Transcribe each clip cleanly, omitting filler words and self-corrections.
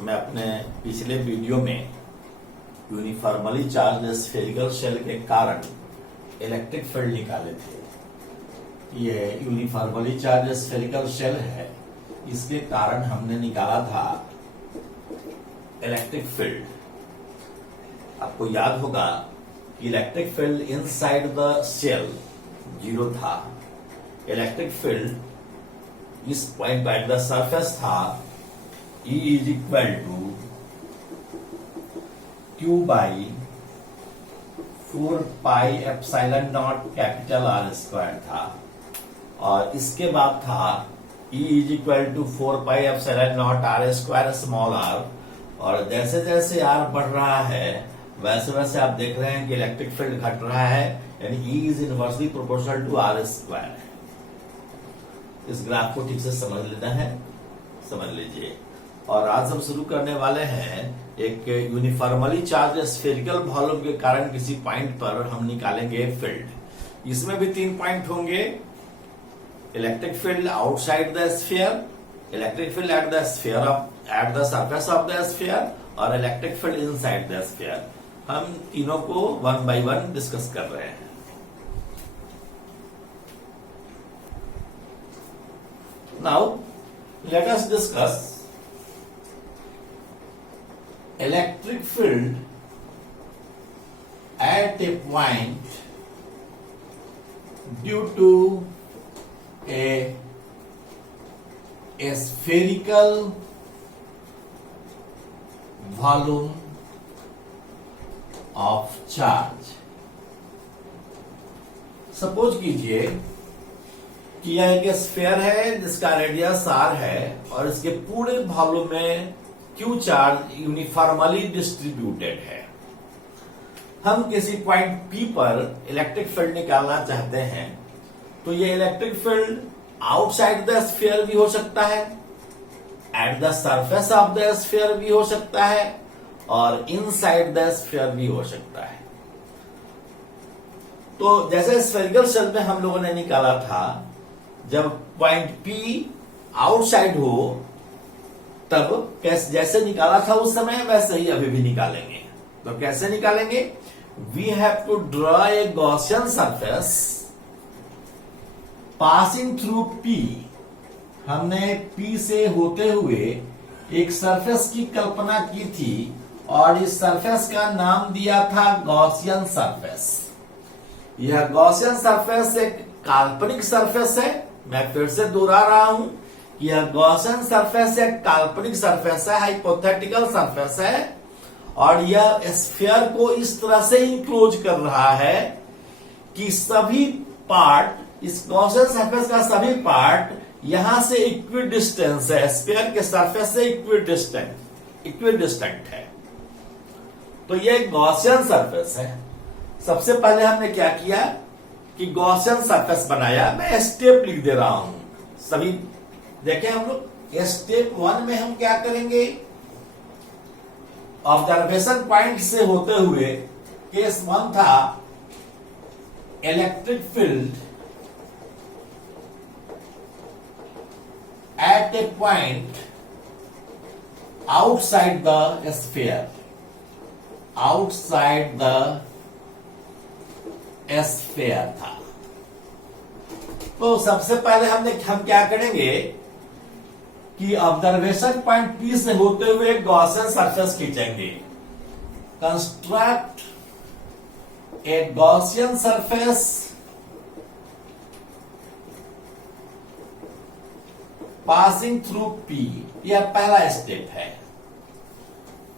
मैं अपने पिछले वीडियो में यूनिफॉर्मली चार्ज स्फेरिकल शेल के कारण इलेक्ट्रिक फील्ड निकाले थे। ये यूनिफॉर्मली चार्ज स्फेरिकल शेल है, इसके कारण हमने निकाला था इलेक्ट्रिक फील्ड। आपको याद होगा कि electric field inside the shell 0 था। इलेक्ट्रिक फील्ड इस पॉइंट एट द सरफेस था E is equal to Q by 4 pi epsilon naught capital R square था, और इसके बाद था E is equal to 4 pi epsilon naught R square small r। और जैसे जैसे R बढ़ रहा है वैसे वैसे आप देख रहे हैं कि इलेक्ट्रिक फील्ड घट रहा है, यानी E is inversely proportional to R square. इस ग्राफ को ठीक से समझ लेना है, समझ लीजिए। और आज हम शुरू करने वाले हैं एक यूनिफॉर्मली चार्ज स्फेरिकल वॉल्यूम के कारण किसी पॉइंट पर हम निकालेंगे फील्ड। इसमें भी 3 पॉइंट होंगे: electric field outside the sphere, electric field at the surface of the sphere, और electric field inside the sphere. हम तीनों को 1 बाय 1 डिस्कस कर रहे हैं। Now let us discuss electric field at a point due to a spherical volume of charge। Suppose कीजिए कि यह एक स्फीयर है जिसका रेडियस r है और इसके पूरे वॉल्यूम में Q चार्ज यूनिफॉर्मली डिस्ट्रीब्यूटेड है। हम किसी पॉइंट P पर इलेक्ट्रिक फील्ड निकालना चाहते हैं, तो ये electric field outside the sphere भी हो सकता है, eight the surface of the sphere भी हो सकता है, और इनसाइड द स्फीयर भी हो सकता है। तो जैसे स्फेरिकल शेल में हम लोगों ने निकाला था, जब पॉइंट P आउटसाइड हो तब कैसे जैसे निकाला था उस समय वैसे ही अभी भी निकालेंगे। तो कैसे निकालेंगे? We have to draw a Gaussian surface passing through P। हमने P से होते हुए एक सरफेस की कल्पना की थी और इस सरफेस का नाम दिया था गॉसियन सरफेस। यह गॉसियन सरफेस एक काल्पनिक सरफेस है। मैं फिर से दोहरा रहा हूं, यह गॉसियन सरफेस एक काल्पनिक सरफेस है, हाइपोथेटिकल सरफेस है, और यह स्फीयर को इस तरह से इंक्लोज कर रहा है कि सभी पार्ट, इस गॉसियन सरफेस का सभी पार्ट यहां से इक्विडिस्टेंस है, स्फीयर के सरफेस से इक्विडिस्टेंट है। तो यह गॉसियन सरफेस है। सबसे पहले हमने क्या किया कि गॉसियन सरफेस बनाया। मैं स्टेप लिख दे रहा हूं सभी देखें। हम लोग स्टेप 1 में हम क्या करेंगे, ऑब्जर्वेशन पॉइंट से होते हुए केस 1 था electric field eight A point outside the sphere, outside the sphere था। तो सबसे पहले हम क्या करेंगे कि ऑब्जर्वेशन पॉइंट P से होते हुए गॉसियन सरफेस खींचेंगे। कंस्ट्रक्ट ए Gaussian surface passing through P। यह पहला स्टेप है,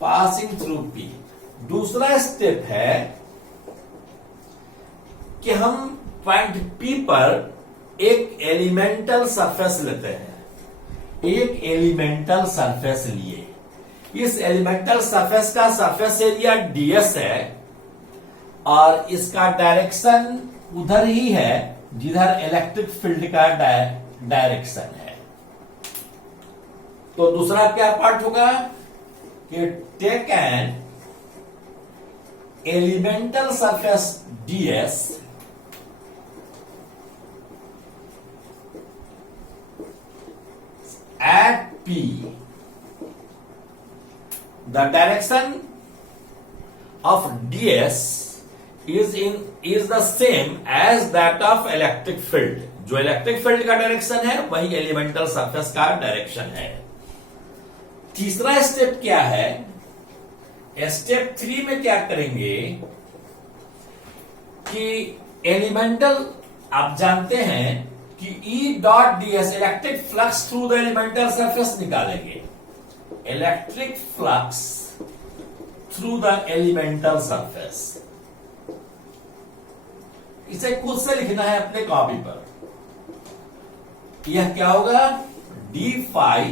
पासिंग थ्रू P। दूसरा स्टेप है कि हम पॉइंट P पर एक एलिमेंटल सरफेस लेते हैं। एक एलिमेंटल सरफेस लिए, इस एलिमेंटल सरफेस का सरफेस एरिया ds है और इसका डायरेक्शन उधर ही है जिधर इलेक्ट्रिक फील्ड का डायरेक्शन है। तो दूसरा क्या पार्ट होगा कि take an elemental surface ds at P the direction of ds is the same as that of electric field. जो इलेक्ट्रिक फील्ड का डायरेक्शन है वही एलिमेंटल सरफेस का डायरेक्शन है। तीसरा स्टेप क्या है? स्टेप 3 में क्या करेंगे कि एलिमेंटल, आप जानते हैं कि E dot ds electric flux through the elemental surface निकालेंगे। Electric flux through the elemental surface, इसे खुद से लिखना है अपने कॉपी पर। यह क्या होगा? डी फाई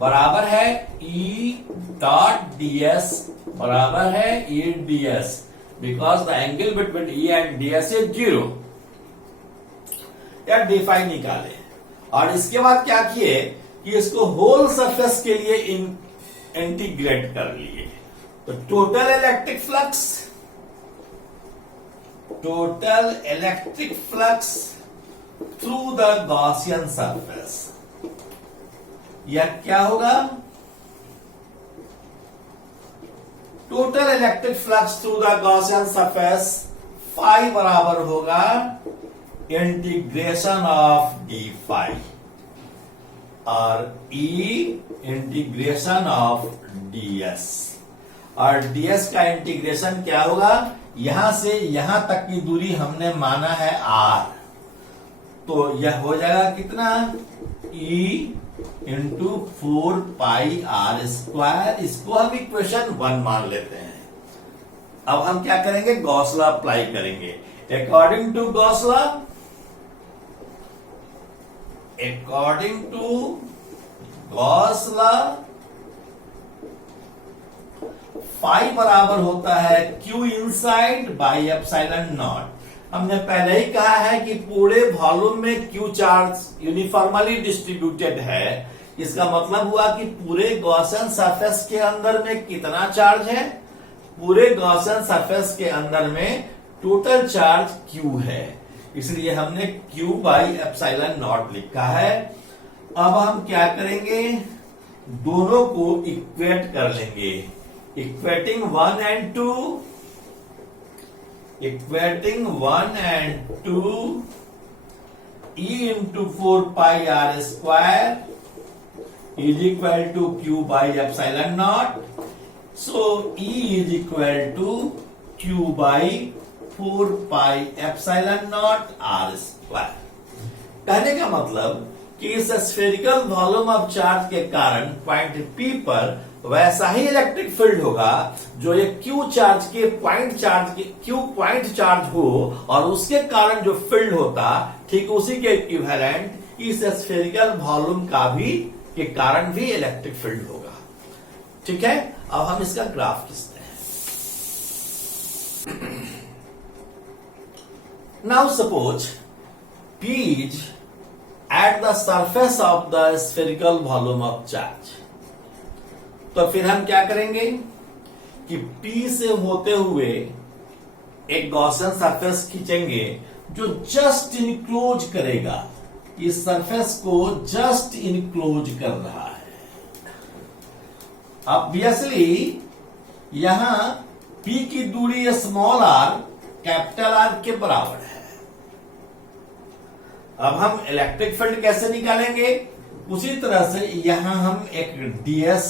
बराबर है E डॉट ds बराबर है E ds, because the angle between E and ds is 0। या डी फाई निकाले और इसके बाद क्या किए कि इसको होल सरफेस के लिए इंटीग्रेट कर लिए। तो total electric flux through the Gaussian surface, यह क्या होगा? Total electric flux through the Gaussian surface phi बराबर होगा इंटीग्रेशन ऑफ डी फाई और E इंटीग्रेशन ऑफ ds। और ds का इंटीग्रेशन क्या होगा? यहां से यहां तक की दूरी हमने माना है r, तो यह हो जाएगा कितना? E इंटू 4 पाई r स्क्वायर। इसको हम इक्वेशन 1 मान लेते हैं। अब हम क्या करेंगे? गॉस लॉ अप्लाई करेंगे। According to Gauss law phi बराबर होता है Q inside by epsilon naught. हमने पहले ही कहा है कि पूरे वॉल्यूम में Q चार्ज यूनिफॉर्मली डिस्ट्रीब्यूटेड है। इसका मतलब हुआ कि पूरे गॉसियन सरफेस के अंदर में कितना चार्ज है? पूरे गॉसियन सरफेस के अंदर में टोटल चार्ज Q है, इसलिए हमने Q बाई एप्सिलॉन नॉट लिखा है। अब हम क्या करेंगे? दोनों को इक्वेट कर लेंगे। Equating 1 and 2 E into 4 pi r square is equal to Q by epsilon naught. So E is equal to Q by 4 pi epsilon naught r square। कहने का मतलब कि इस स्फेरिकल वॉल्यूम ऑफ चार्ज के कारण point P पर वैसा ही electric field होगा जो ये Q चार्ज के Q पॉइंट चार्ज हो, और उसके कारण जो फील्ड होता ठीक उसी के इक्विवेलेंट इस स्फेरिकल वॉल्यूम का भी के कारण भी इलेक्ट्रिक फील्ड होगा। ठीक है, अब हम इसका ग्राफ खींचते हैं। Now suppose P is at the surface of the spherical volume of charge। तो फिर हम क्या करेंगे कि P से होते हुए एक गॉसियन सरफेस खींचेंगे जो जस्ट इनक्लोज करेगा, इस सरफेस को जस्ट इनक्लोज कर रहा है। ऑब्वियसली यहां P की दूरी स्मॉल r कैपिटल R के बराबर है। अब हम इलेक्ट्रिक फील्ड कैसे निकालेंगे? उसी तरह से यहां हम एक ds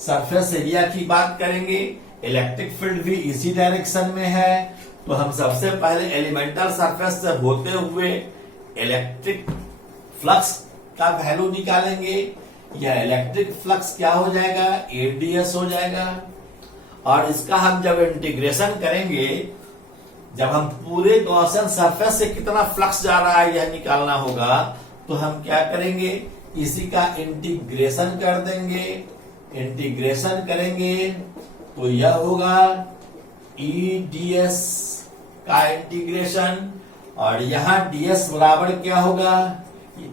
सरफेस एरिया की बात करेंगे। इलेक्ट्रिक फील्ड भी इसी डायरेक्शन में है, तो हम सबसे पहले एलिमेंटल सरफेस से होते हुए इलेक्ट्रिक फ्लक्स का वैल्यू निकालेंगे। यह इलेक्ट्रिक फ्लक्स क्या हो जाएगा? AdS हो जाएगा। और इसका हम जब इंटीग्रेशन करेंगे, जब हम पूरे गॉसियन सरफेस से कितना फ्लक्स जा रहा है यह निकालना होगा, तो हम क्या करेंगे? इसी का इंटीग्रेशन कर देंगे। इंटीग्रेशन करेंगे तो यह होगा EdS का इंटीग्रेशन, और यहां ds बराबर क्या होगा?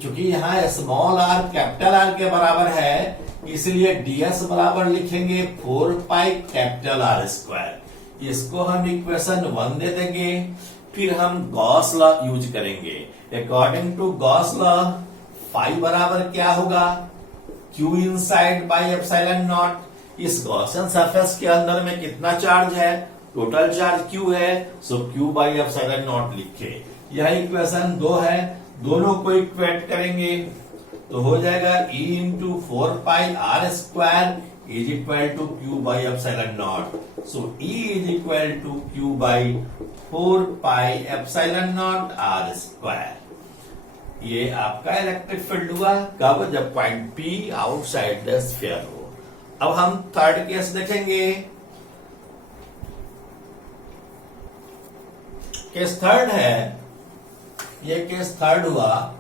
चूंकि यहां स्मॉल r कैपिटल R के बराबर है, इसलिए ds बराबर लिखेंगे 4 पाई कैपिटल R स्क्वायर। इसको हम इक्वेशन 1 दे देंगे। फिर हम गॉस लॉ यूज करेंगे। According to Gauss law phi बराबर क्या होगा? Q inside by epsilon naught. इस गॉसियन सरफेस के अंदर में कितना चार्ज है, टोटल चार्ज Q है, सो Q बाई एप्सिलॉन नॉट लिखे। यह इक्वेशन 2 है, दोनों को इक्वेट करेंगे तो हो जाएगा E into 4 pi R square is equal to Q by epsilon naught. So E is equal to Q by 4 pi epsilon naught R square. ये आपका इलेक्ट्रिक फील्ड हुआ कब, जब point P outside the sphere हो। अब हम third case देखेंगे। Case third है, ये केस थर्ड हुआ,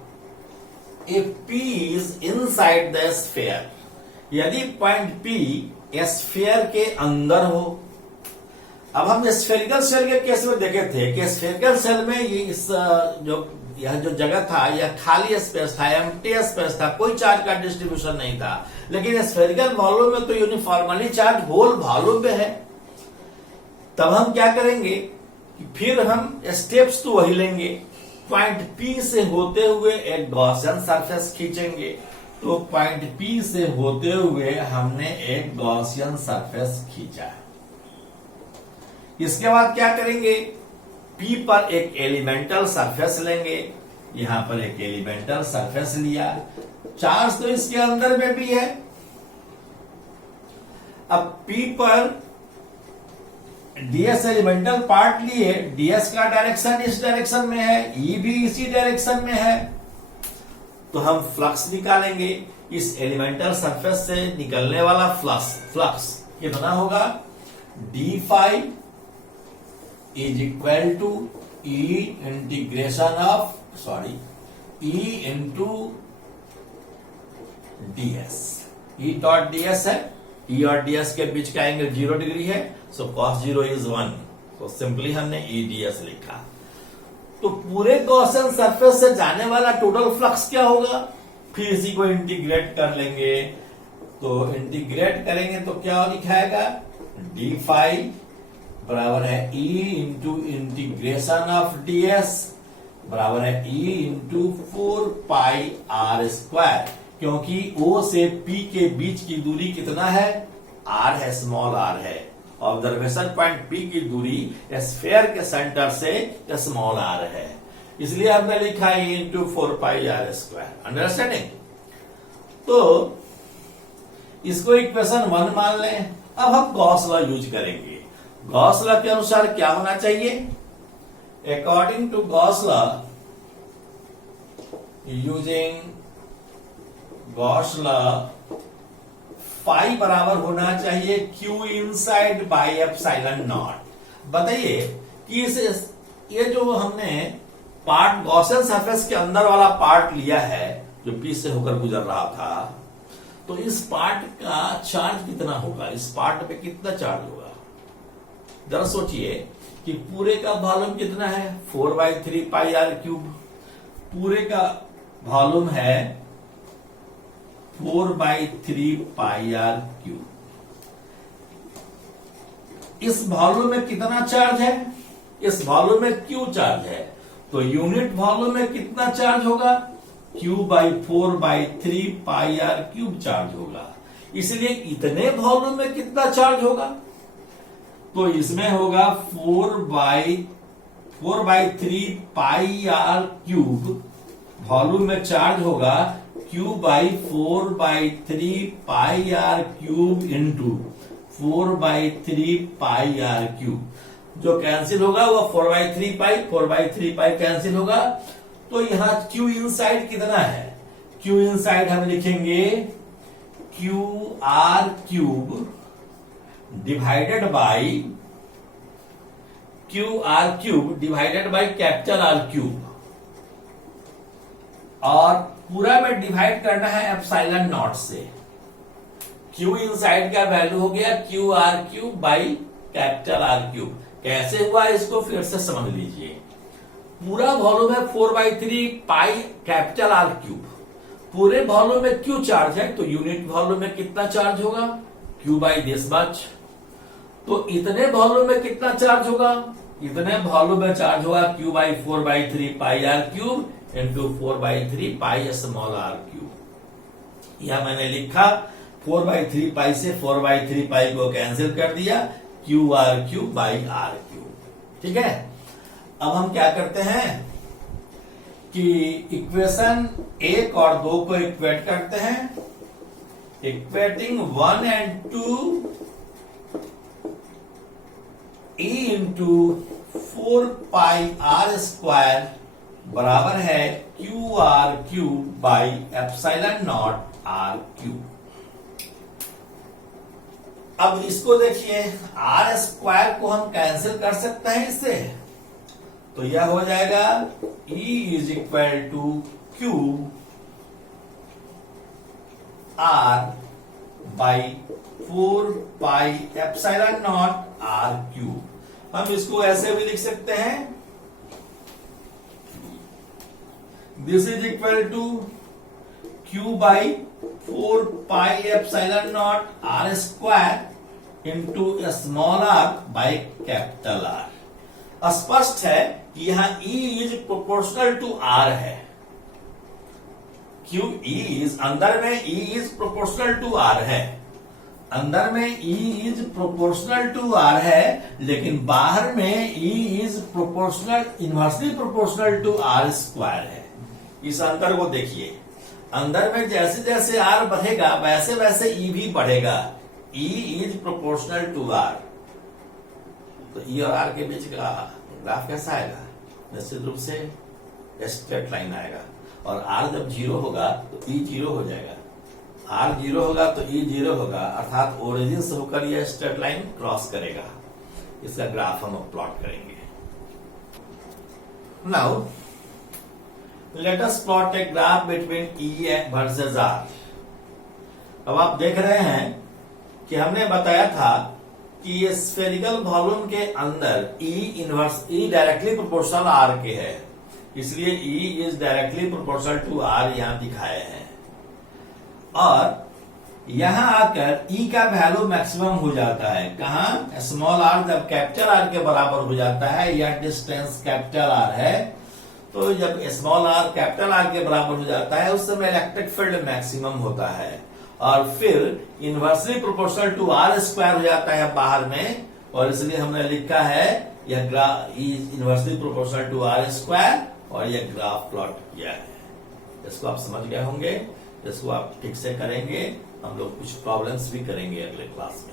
if P is inside the sphere, यदि पॉइंट P स्फीयर के अंदर हो। अब हम स्फेरिकल सेल के केस में देखे थे कि स्फेरिकल सेल में ये इस यह जो जगह था यह खाली स्पेस था, एम्प्टी स्पेस था, कोई चार्ज का डिस्ट्रीब्यूशन नहीं था। लेकिन स्फेरिकल वॉल्यूम में तो यूनिफॉर्मली चार्ज होल वॉल्यूम में है। तब हम क्या करेंगे कि फिर हम स्टेप्स तो वही लेंगे, पॉइंट P से होते हुए एक गॉसियन सरफेस खींचेंगे। तो पॉइंट P से होते हुए हमने एक गॉसियन सरफेस खींचा। इसके बाद क्या करेंगे, P पर एक एलिमेंटल सरफेस लेंगे, यहां पर एक एलिमेंटल सरफेस लिया, चार्ज तो इसके अंदर में भी है। अब P पर ds एलिमेंटल पार्ट लिए, ds का डायरेक्शन इस डायरेक्शन में है, E भी इसी डायरेक्शन में है, तो हम फ्लक्स निकालेंगे। इस एलिमेंटल सरफेस से निकलने वाला फ्लक्स कितना होगा, d phi is equal to E integration of E into ds। E dot ds है, E और ds के बीच का एंगल 0 डिग्री है, सो cos 0 इज 1, तो सिंपली हमने E ds लिखा। तो पूरे गॉसियन सरफेस से जाने वाला टोटल फ्लक्स क्या होगा, फिर इसी को इंटीग्रेट कर लेंगे। तो इंटीग्रेट करेंगे तो क्या लिखाएगा, d फाई बराबर है E into integration of ds बराबर है E into 4 pi R square, क्योंकि O से P के बीच की दूरी कितना है, r है, स्मॉल r है। ऑब्जर्वेशन पॉइंट P की दूरी स्फीयर के सेंटर से स्मॉल r है, इसलिए हमने लिखा है E into 4 pi R square. Understanding. तो इसको इक्वेशन 1 मान लें। अब हम गॉस लॉ यूज करेंगे। गॉस लॉ के अनुसार क्या होना चाहिए, according to Gauss law, using Gauss law, phi बराबर होना चाहिए Q inside by epsilon naught. बताइए कि ये जो हमने पार्ट गॉसियन सरफेस के अंदर वाला पार्ट लिया है जो P से होकर गुजर रहा था, तो इस पार्ट का चार्ज कितना होगा, इस पार्ट पे कितना चार्ज होगा। जरा सोचिए कि पूरे का वॉल्यूम कितना है, 4/3 पाई आर क्यूब। पूरे का वॉल्यूम है 4/3 पाई आर क्यूब। इस वॉल्यूम में कितना चार्ज है, इस वॉल्यूम में Q चार्ज है, तो यूनिट वॉल्यूम में कितना चार्ज होगा, Q/4/3 pi are cube charge होगा। इसलिए इतने वॉल्यूम में कितना चार्ज होगा, तो इसमें होगा 4/3 पाई आर क्यूब, वॉल्यूम में चार्ज होगा Q/4/3 pi are cube into 4/3 pi are cube. जो कैंसिल होगा वो 4/3 पाई कैंसिल होगा। तो यहां Q इनसाइड कितना है, Q इनसाइड हम लिखेंगे QR cube divided by capital R cube, और पूरा में डिवाइड करना है एप्सिलॉन नॉट से। Q इनसाइड का वैल्यू हो गया QR cube by capital R cube. कैसे हुआ इसको फिर से समझ लीजिए। पूरा वॉल्यूम है 4/3 पाई कैपिटल R क्यूब। पूरे वॉल्यूम में Q चार्ज है, तो यूनिट वॉल्यूम में कितना चार्ज होगा, Q बाई दिस मच। तो इतने वॉल्यूम में कितना चार्ज होगा, इतने वॉल्यूम में चार्ज होगा Q/4/3 pi are cube into 4/3 pi small R cube. यह मैंने लिखा 4/3 से 4/3 को कैंसिल कर दिया, QR³/RQ। ठीक है, अब हम क्या करते हैं कि इक्वेशन 1 और 2 को इक्वेट करते हैं। Equating 1 and 2 E into 4πr² बराबर है QR³/ε0RQ। अब इसको देखिए, R² को हम कैंसिल कर सकते हैं इससे, तो यह हो जाएगा E is equal to QR/4πε0RQ। हम इसको ऐसे भी लिख सकते हैं, this is equal to Q/4πε0R² into small r by capital R। स्पष्ट है कि यहां E is proportional to R है। क्यों? E इज अंदर में E is proportional to R है, अंदर में E is proportional to R है, लेकिन बाहर में E is proportional, inversely proportional to R² है। इस अंतर को देखिए, अंदर में जैसे जैसे R बढ़ेगा वैसे वैसे E भी बढ़ेगा। E is proportional to R, तो E और R के बीच का ग्राफ कैसा आएगा? निश्चित रूप से स्ट्रेट लाइन आएगा, और R जब 0 होगा तो E 0 हो जाएगा, R 0 होगा तो E 0 होगा, अर्थात ओरिजिन से होकर यह स्ट्रेट लाइन क्रॉस करेगा। इसका ग्राफ हम प्लॉट करेंगे। Now let us plot a graph between E versus R। अब आप देख रहे हैं कि हमने बताया था कि ये स्फेरिकल वॉल्यूम के अंदर E डायरेक्टली प्रोपोर्शनल R के है, इसलिए E is directly proportional to R यहां दिखाए हैं। और यहां आकर E का वैल्यू मैक्सिमम हो जाता है। कहां? स्मॉल r जब कैपिटल R के बराबर हो जाता है, यह डिस्टेंस कैपिटल R है, तो जब स्मॉल r कैपिटल R के बराबर हो जाता है उस समय इलेक्ट्रिक फील्ड मैक्सिमम होता है, और फिर इनवर्सली प्रोपोर्शनल टू R² हो जाता है बाहर में, और इसलिए हमने लिखा है यह graph inversely proportional to R², और यह ग्राफ प्लॉट किया है। इसको आप समझ गए होंगे, इसको आप ठीक से करेंगे। हम लोग कुछ प्रॉब्लम्स भी करेंगे अगले क्लास में।